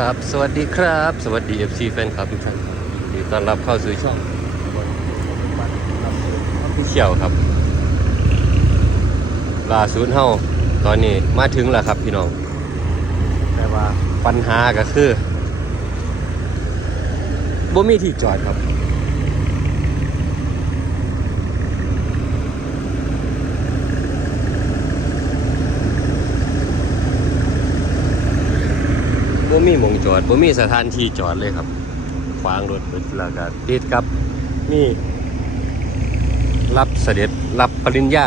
ครับ สวัสดีครับ สวัสดี FC แฟนคลับทุกท่านดีต้อนรับเข้าสู่ช่องพี่เขียวครับล่าสุดเฮาตอนนี้มาถึงแล้วครับพี่น้อง แต่ว่าปัญหาก็คือบ่มีที่จอดครับ บ่มีหมองจอดบ่มีสถานที่จอดเลยครับขวางรถเบิดแล้วก็ติดกับนี่รับเสด็จรับปริญญา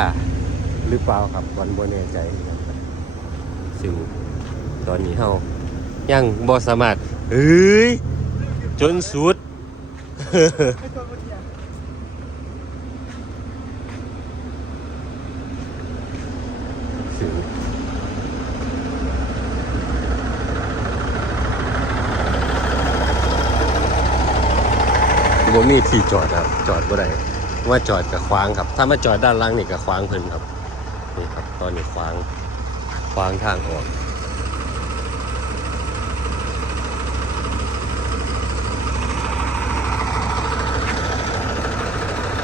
หรือเปล่าครับวันบ่แน่ใจครับซึ่งตอนนี้เฮายังบ่สามารถเอ้ยจนสุด ซึ่ง บ่มีที่จอดครับ จอดบ่ได้ว่าจอดกับขวางครับ ถ้ามาจอดด้านล่างนี่กับขวางเพิ่นครับนี่ครับ ตอนนี้ขวางขวางทางออก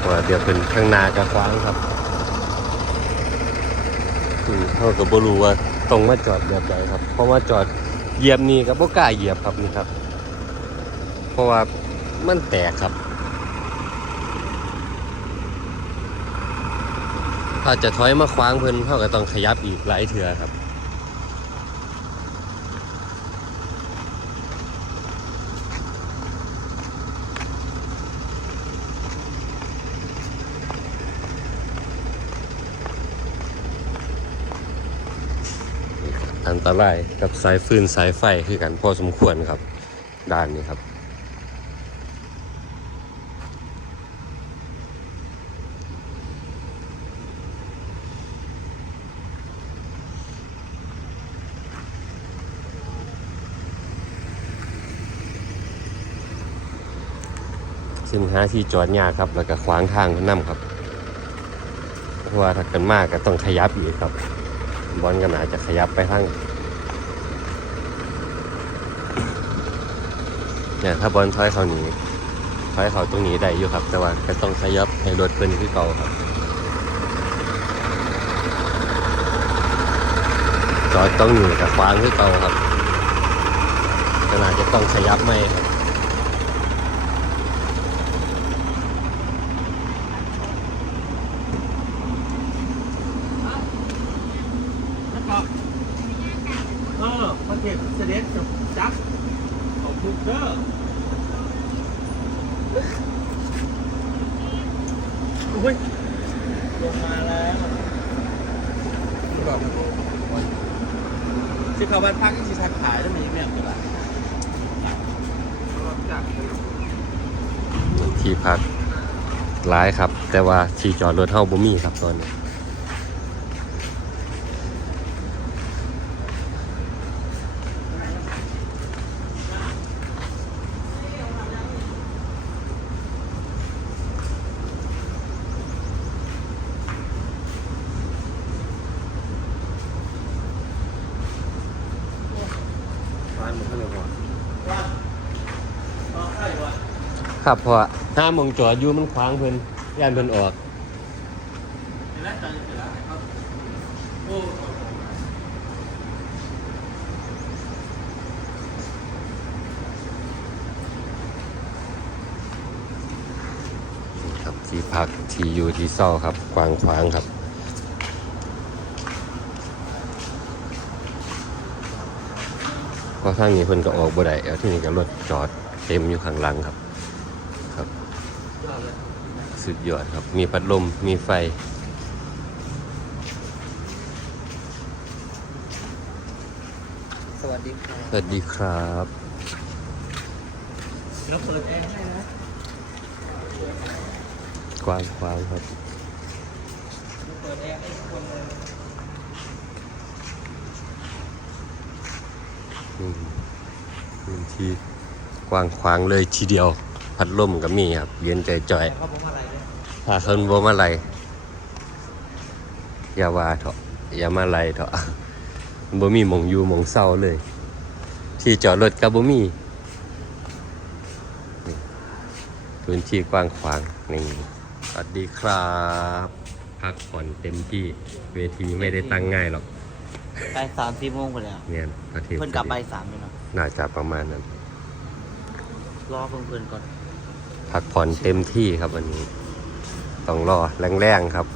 ว่าเดี๋ยวเป็นข้างหน้ากับขวางครับอืมเขาก็บ่รู้ว่าตรงมาจอดแบบใดครับ เพราะว่าจอดเหยียบนี่ก็บ่กล้าเหยียบครับนี่ครับ เพราะว่ามันแตกครับ ถ้าจะถอยมาขวางเพิ่นเขาก็ต้องขยับอีกหลายเถื่อครับ อันตรายกับสายฟืนสายไฟคือกันพอสมควรครับ ด้านนี้ครับ ซึ่งหาที่จอดยากครับ แล้วก็ขวางทางนํครับเพราะว่าถ้าเกินมากก็ต้องขยับอีกครับ บอลก็อาจจะขยับไปทางเนี่ยถ้าบอลถอยเขาหนีถอยเขาตรงนี้ได้อยู่ครับ แต่ว่าก็ต้องขยับให้รถเพิ่นขึ้นเก่าครับจอดต้องอยู่กับขวางขึ้นเก่าครับขนาดจะต้องขยับไม่ครับ แล้วก็เออมัน เห็นเสด็จกับจักของคุกเดอร์อุ้ยลงมาแล้วบอกที่เขาบ้านพักที่ทักขายแล้วมีแม่กี่บาทที่พักหลายครับ แต่ว่าที่จอดรถเฮาบ่มีครับตอนนี้ ร้านมันเท่าไหร่วะว่าอ๋อใช่วะ ครับเพราะว่าห้าโมงจอดอยู่มันขวางเพิ่นย่านเพิ่นออกเห็นแล้วจานจะเสร็จแล้วให้เขาโอ้ครับที่พักที่อยู่ที่เศร้าครับกวางขวางครับเพราะทางนี้เพิ่นก็ออกบ่ได้แล้วที่นี่ก็รถจอดเต็มอยู่ข้างหลังครับ ครับ สุดยอดครับ มีพัดลม มีไฟ สวัสดีครับสวัสดีครับเราเปิดแอร์ให้นะกวางขวางครับ เปิดแอร์ให้ทุกคนเลยอืมพื้นที่กว้างขวางเลยทีเดียว พัดลมก็มีครับ เย็นใจจ่อยแต่เขาบอกอะไรเนี่ยถ้าคนบ่มาไล่อย่าว่าเถอะอย่ามาไล่เถอะบ่มีหมองอยู่หมองเศร้าเลย ที่จอดรถกับบุมีนี่พื้นที่กว้างขวางนี่สวัสดีครับ พักผ่อนเต็มที่เวทีไม่ได้ตั้งง่ายหรอกไปสามสี่โมงคนแล้วเนี่ยประเทศเพิ่นกลับไปสามเลยเนาะน่าจะประมาณนั้นรอเพิ่นเพิ่นก่อน พักผ่อนเต็มที่ครับวันนี้ ต้องรอแรงๆครับ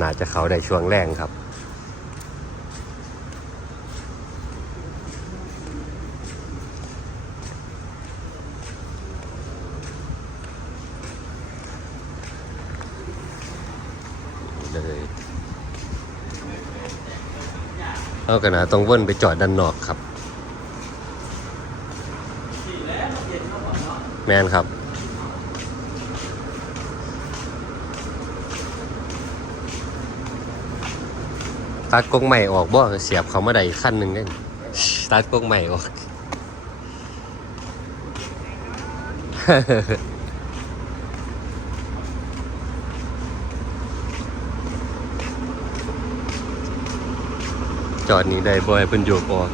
น่าจะเขาได้ช่วงแรงครับเลยเอากันนะต้องว่นไปจอดด้านนอกครับ แมนครับ ตัดกงใหม่ออกบ่เสียบเขามาได้ขั้นหนึ่งเองตัดกงใหม่ออกจอดนี้ได้บ่ให้เพิ่นโยกออก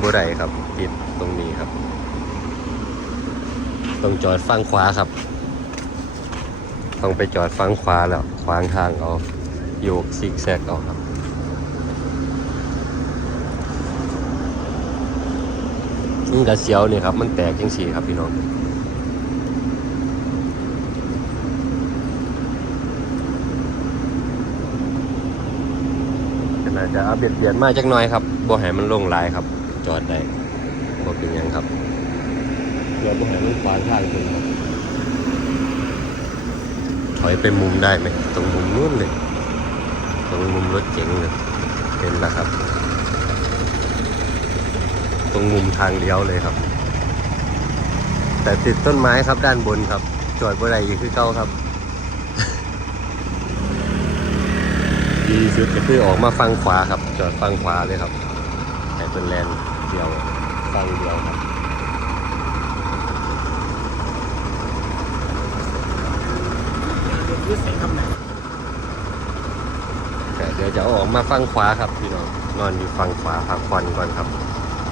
บ่ได้ครับผิดตรงนี้ครับต้องจอดฝั่งขวาครับ ต้องไปจอดฝั่งขวาแล้วขวางทางเอาโยกซิกแซกเอาครับ นี่กระเสียวนี่ครับ มันแตกจังสีครับพี่น้องก็น่าจะเอาเบียดเบียนมากจักหน่อยครับบ่ให้มันลงหลายครับ จอดได้บ่เป็นหยังครับเดี๋ยวบ่ให้มันขวางทางคุณครับถอยไปมุมได้ไหมตรงมุมนู้นเลยตรงมุมรถเก๋งเลยเห็นแล้วครับต รงมุมทางเลี้ยวเลยครับ แต่ติดต้นไม้ครับด้านบนครับ จอดบ่ได้อีกคือเก่าครับ ดีที่สุดก็คือออกมาฟังขวาครับ จอดฟังขวาเลยครับให้เป็นแลนเดียวฟังเดียวครับแต่เดี๋ยวจะเอาออกมาฟังขวาครับพี่น้องนอนอยู่ฟังขวาพักผ่อนก่อนครับ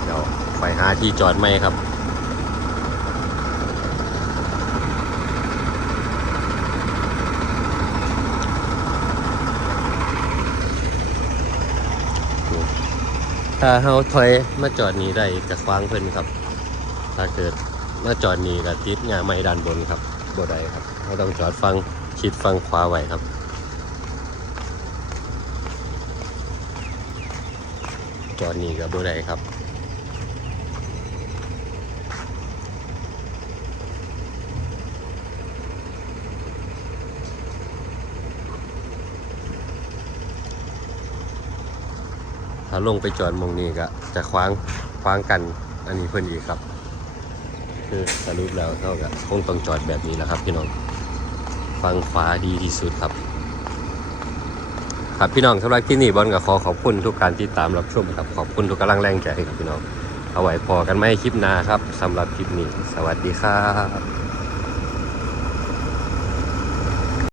เดี๋ยวไปหาที่จอดไม่ครับถ้าเฮาถอยมาจอดนี้ได้จะควางเพิ่นครับ ถ้าเกิดมาจอดนี้ก็ติดงาไม้ด้านบนครับบ่ได้ครับเราต้องจอดฟังชิดฟังขวาไว้ครับจอดนี้ก็บ่ได้ครับาลงไปจอดมองนี้ก็จะคว้างคว้างกันอันนี้เพิ่อนอีกครับ คือสรุปแล้วเท่ากับคงต้องจอดแบบนี้แหละครับ พี่น้องฟังขวาดีที่สุดครับ ครับพี่น้องสำหรับที่นี่บอลก็ขอขอบคุณทุกการติดตามรับชมครับขอบคุณทุกกำลังแรงใจครับพี่น้องเอาไว้พอกันไม่คลิปหน้าครับสำหรับคลิปนี้ สวัสดีครับ